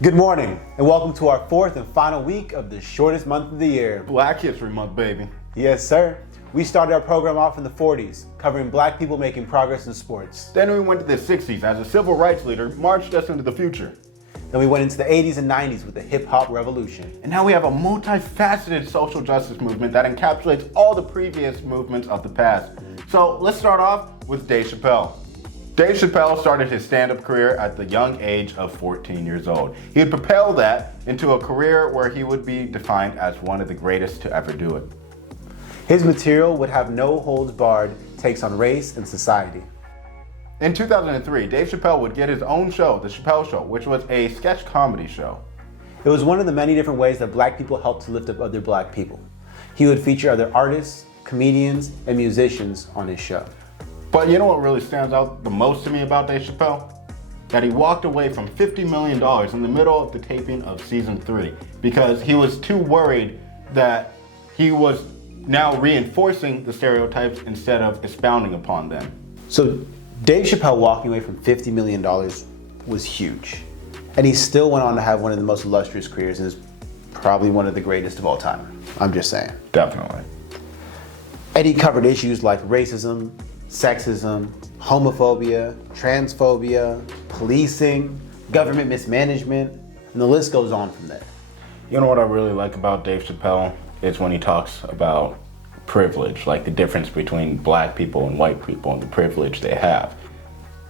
Good morning, and welcome to our fourth and final week of the shortest month of the year. Black History Month, baby. Yes, sir. We started our program off in the 40s, covering black people making progress in sports. Then we went to the 60s as a civil rights leader marched us into the future. Then we went into the 80s and 90s with the hip-hop revolution. And now we have a multifaceted social justice movement that encapsulates all the previous movements of the past. So let's start off with Dave Chappelle. Dave Chappelle started his stand-up career at the young age of 14 years old. He would propel that into a career where he would be defined as one of the greatest to ever do it. His material would have no holds barred takes on race and society. In 2003, Dave Chappelle would get his own show, The Chappelle Show, which was a sketch comedy show. It was one of the many different ways that black people helped to lift up other black people. He would feature other artists, comedians, and musicians on his show. But you know what really stands out the most to me about Dave Chappelle? That he walked away from $50 million in the middle of the taping of season 3 because he was too worried that he was now reinforcing the stereotypes instead of expounding upon them. So Dave Chappelle walking away from $50 million was huge. And he still went on to have one of the most illustrious careers and is probably one of the greatest of all time. I'm just saying. Definitely. Eddie covered issues like racism, sexism, homophobia, transphobia, policing, government mismanagement, and the list goes on from there. You know what I really like about Dave Chappelle is when he talks about privilege, like the difference between black people and white people and the privilege they have.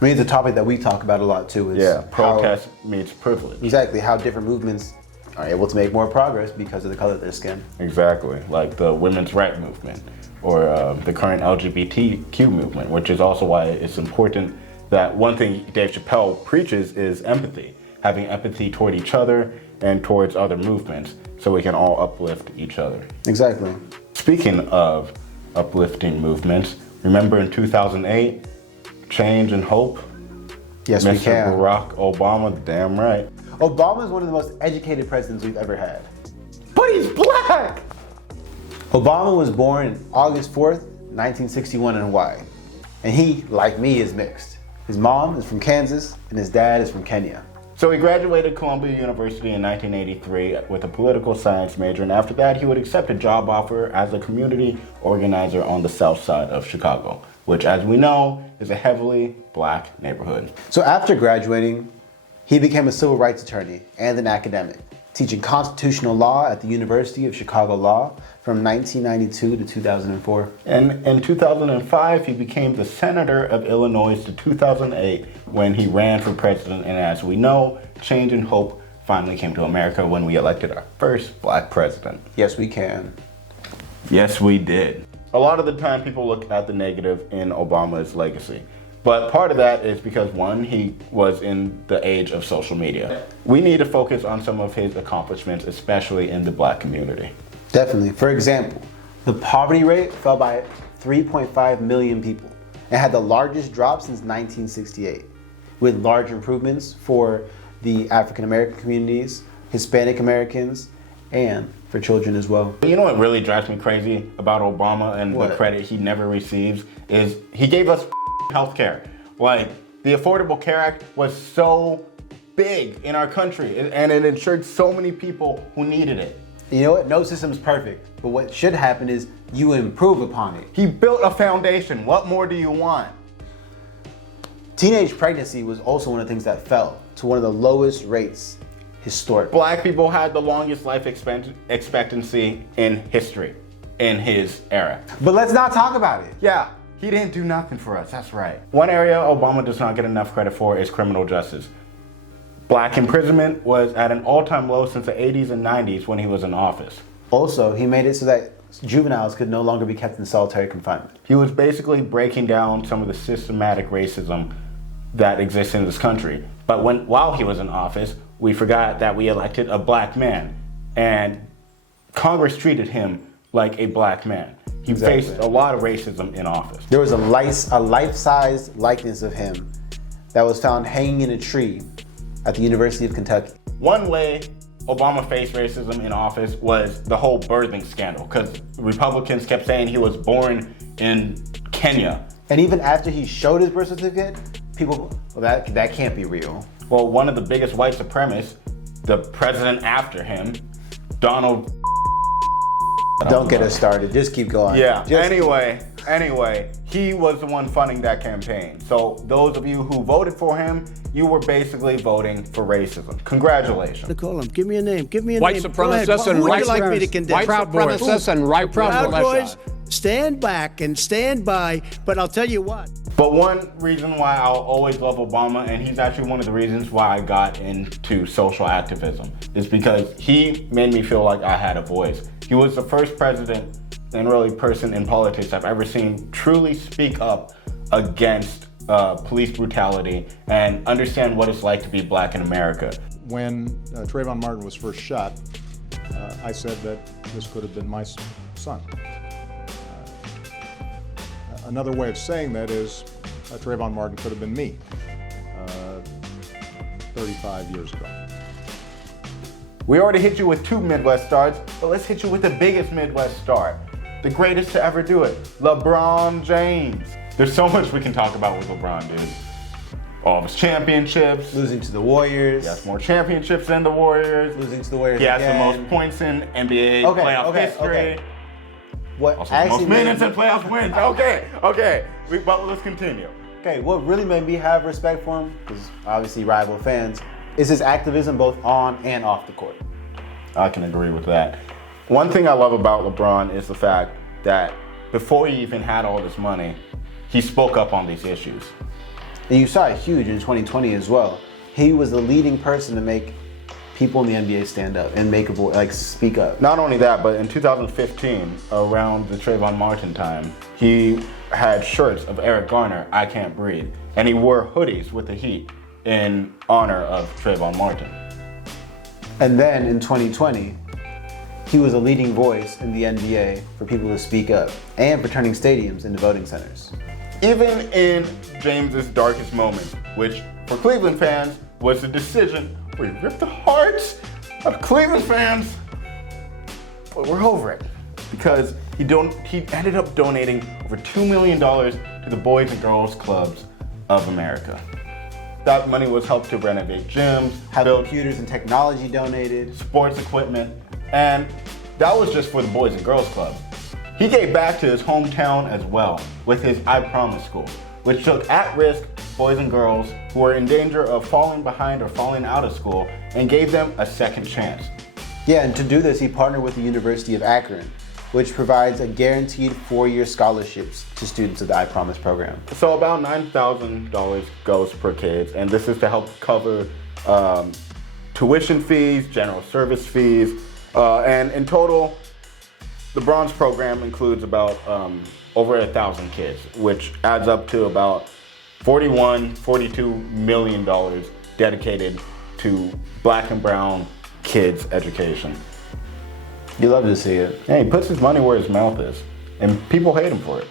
I mean, it's a topic that we talk about a lot too. Is protest means privilege. Exactly, how different movements are able to make more progress because of the color of their skin. Exactly, like the women's rights movement or the current LGBTQ movement, which is also why it's important that one thing Dave Chappelle preaches is empathy, having empathy toward each other and towards other movements so we can all uplift each other. Exactly. Speaking of uplifting movements, remember in 2008, Change and Hope? Yes, Mr. we can. Barack Obama, damn right. Obama is one of the most educated presidents we've ever had. But he's black! Obama was born on August 4th, 1961 in Hawaii. And he, like me, is mixed. His mom is from Kansas and his dad is from Kenya. So he graduated Columbia University in 1983 with a political science major, and after that he would accept a job offer as a community organizer on the south side of Chicago, which, as we know, is a heavily black neighborhood. So after graduating, he became a civil rights attorney and an academic, teaching constitutional law at the University of Chicago Law from 1992 to 2004. And in 2005, he became the senator of Illinois to 2008 when he ran for president. And as we know, change and hope finally came to America when we elected our first black president. Yes, we can. Yes, we did. A lot of the time people look at the negative in Obama's legacy. But part of that is because, one, he was in the age of social media. We need to focus on some of his accomplishments, especially in the black community. Definitely. For example, the poverty rate fell by 3.5 million people and had the largest drop since 1968, with large improvements for the African American communities, Hispanic Americans, and for children as well. You know what really drives me crazy about Obama and What? the credit he never receives is he gave us healthcare. Like, the Affordable Care Act was so big in our country and it insured so many people who needed it. You know what? No system is perfect, but what should happen is you improve upon it. He built a foundation. What more do you want? Teenage pregnancy was also one of the things that fell to one of the lowest rates historically. Black people had the longest life expectancy in history in his era. But let's not talk about it. Yeah, he didn't do nothing for us, that's right. One area Obama does not get enough credit for is criminal justice. Black imprisonment was at an all-time low since the 80s and 90s when he was in office. Also, he made it so that juveniles could no longer be kept in solitary confinement. He was basically breaking down some of the systematic racism that exists in this country. But while he was in office, we forgot that we elected a black man, and Congress treated him like a black man. He faced a lot of racism in office. There was a life-size likeness of him that was found hanging in a tree at the University of Kentucky. One way Obama faced racism in office was the whole birthing scandal, because Republicans kept saying he was born in Kenya. And even after he showed his birth certificate, people, well, that can't be real. Well, one of the biggest white supremacists the president after him, Donald. Don't get us started. Just keep going. Yeah. Just Anyway, he was the one funding that campaign. So those of you who voted for him, you were basically voting for racism. Congratulations. Call him. Give me a name. Give me a White name. supremacists and Who would white you like me to condemn? White supremacists and right Proud militia. Boys, stand back and stand by. But I'll tell you what. But one reason why I'll always love Obama, and he's actually one of the reasons why I got into social activism, is because he made me feel like I had a voice. He was the first president and really person in politics I've ever seen truly speak up against police brutality and understand what it's like to be black in America. When Trayvon Martin was first shot, I said that this could have been my son. Another way of saying that is Trayvon Martin could have been me 35 years ago. We already hit you with 2 Midwest stars, but let's hit you with the biggest Midwest star, the greatest to ever do it, LeBron James. There's so much we can talk about with LeBron, dude. All of his championships. Losing to the Warriors. He has more championships than the Warriors. Losing to the Warriors He has again. the most points in NBA playoff history. What Also, actually most minutes in playoff wins. Okay. But let's continue. Okay, what really made me have respect for him, because obviously rival fans, is his activism both on and off the court. I can agree with that. One thing I love about LeBron is the fact that before he even had all this money, he spoke up on these issues. And you saw it huge in 2020 as well. He was the leading person to make people in the NBA stand up and make a voice, like speak up. Not only that, but in 2015, around the Trayvon Martin time, he had shirts of Eric Garner, I Can't Breathe, and he wore hoodies with the Heat in honor of Trayvon Martin. And then in 2020, he was a leading voice in the NBA for people to speak up and for turning stadiums into voting centers. Even in James's darkest moments, which for Cleveland fans was the decision where he ripped the hearts of Cleveland fans, but we're over it because he ended up donating over $2 million to the Boys and Girls Clubs of America. That money was helped to renovate gyms, Have build computers and technology donated. sports equipment, and that was just for the Boys and Girls Club. He gave back to his hometown as well with his I Promise School, which took at-risk boys and girls who were in danger of falling behind or falling out of school and gave them a second chance. Yeah, and to do this, he partnered with the University of Akron, which provides a guaranteed 4-year scholarships to students of the I Promise program. So about $9,000 goes per kid, and this is to help cover tuition fees, general service fees, and in total, the Bronze program includes about over 1,000 kids, which adds up to about $42 million dedicated to black and brown kids' education. You love to see it. Yeah, he puts his money where his mouth is, and people hate him for it.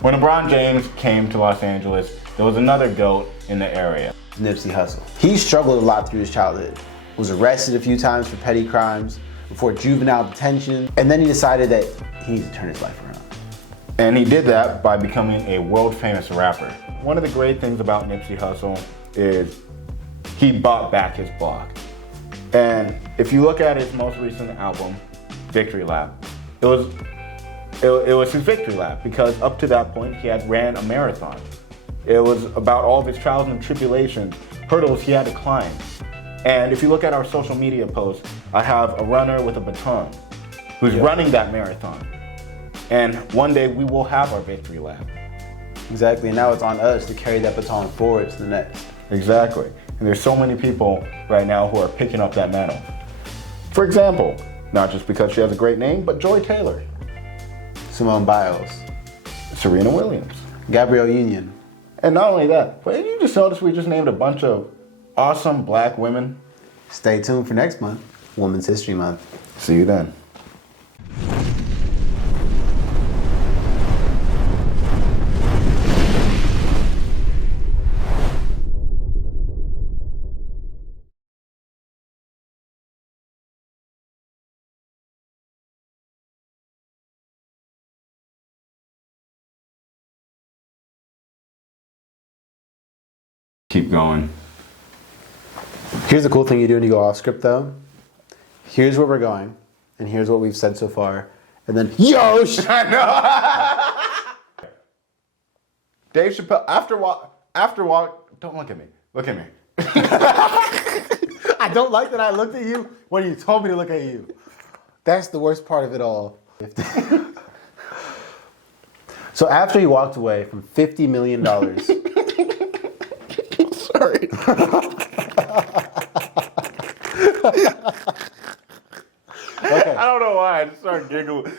When LeBron James came to Los Angeles, there was another GOAT in the area. Nipsey Hussle. He struggled a lot through his childhood. Was arrested a few times for petty crimes, before juvenile detention, and then he decided that he needs to turn his life around. And he did that by becoming a world famous rapper. One of the great things about Nipsey Hussle is he bought back his block. And if you look at his most recent album, Victory Lap, it was his victory lap because up to that point he had ran a marathon. It was about all of his trials and tribulations, hurdles he had to climb. And if you look at our social media posts, I have a runner with a baton who's running that marathon. And one day we will have our victory lap. Exactly, and now it's on us to carry that baton forward to the next. Exactly. And there's so many people right now who are picking up that mantle. For example, not just because she has a great name, but Joy Taylor, Simone Biles, Serena Williams. Gabrielle Union. And not only that, but you just noticed we just named a bunch of awesome black women. Stay tuned for next month, Women's History Month. See you then. Keep going. Here's the cool thing you do when you go off script, though. Here's where we're going, and here's what we've said so far, and then yo. Dave Chappelle after walk. Don't look at me. Look at me. I don't like that I looked at you when you told me to look at you. That's the worst part of it all. So after he walked away from $50 million. Sorry. Okay. I don't know why. I just started giggling.